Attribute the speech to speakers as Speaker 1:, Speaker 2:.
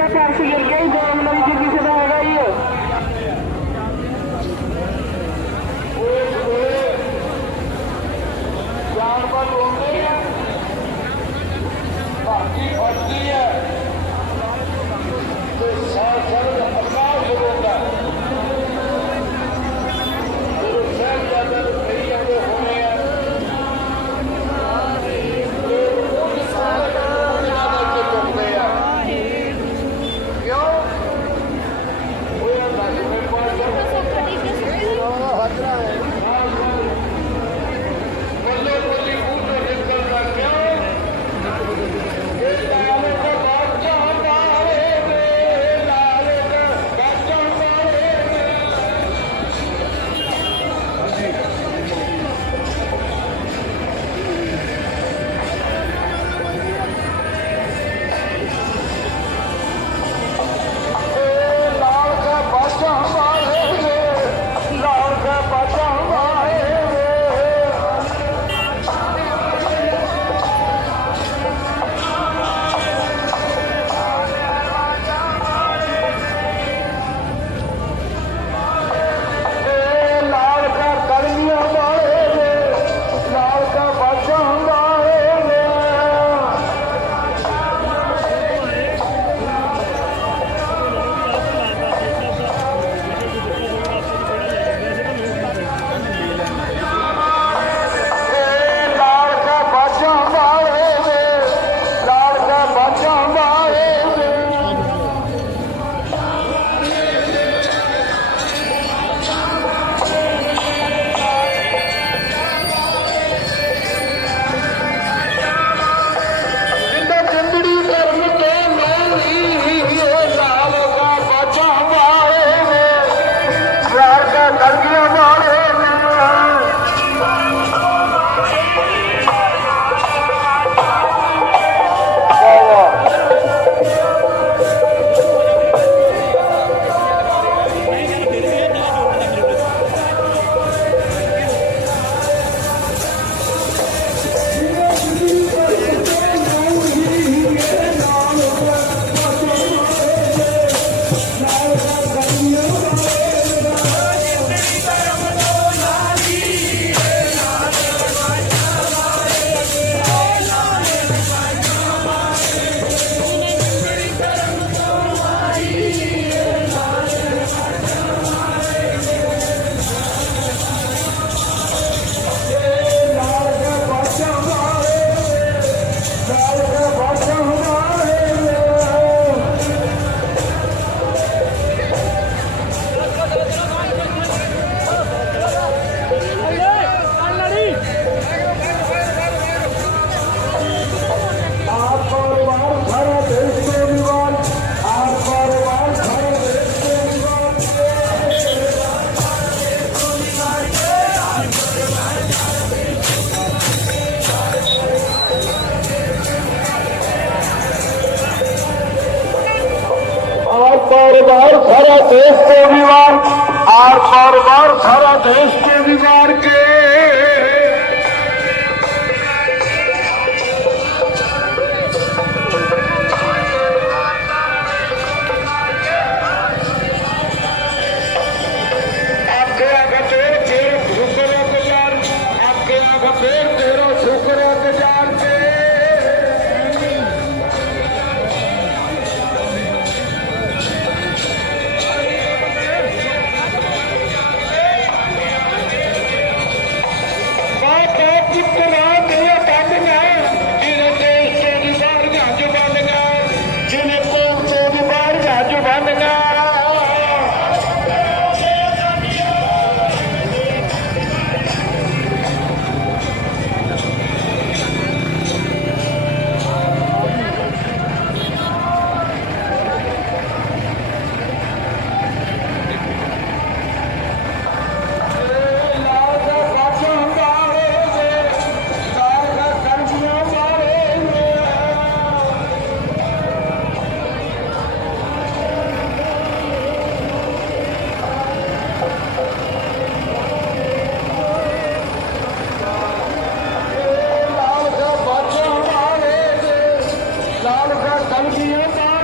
Speaker 1: Gracias, sigue el gay, no, no, no, দেশ পরিবার আর বারবার সারা All of you,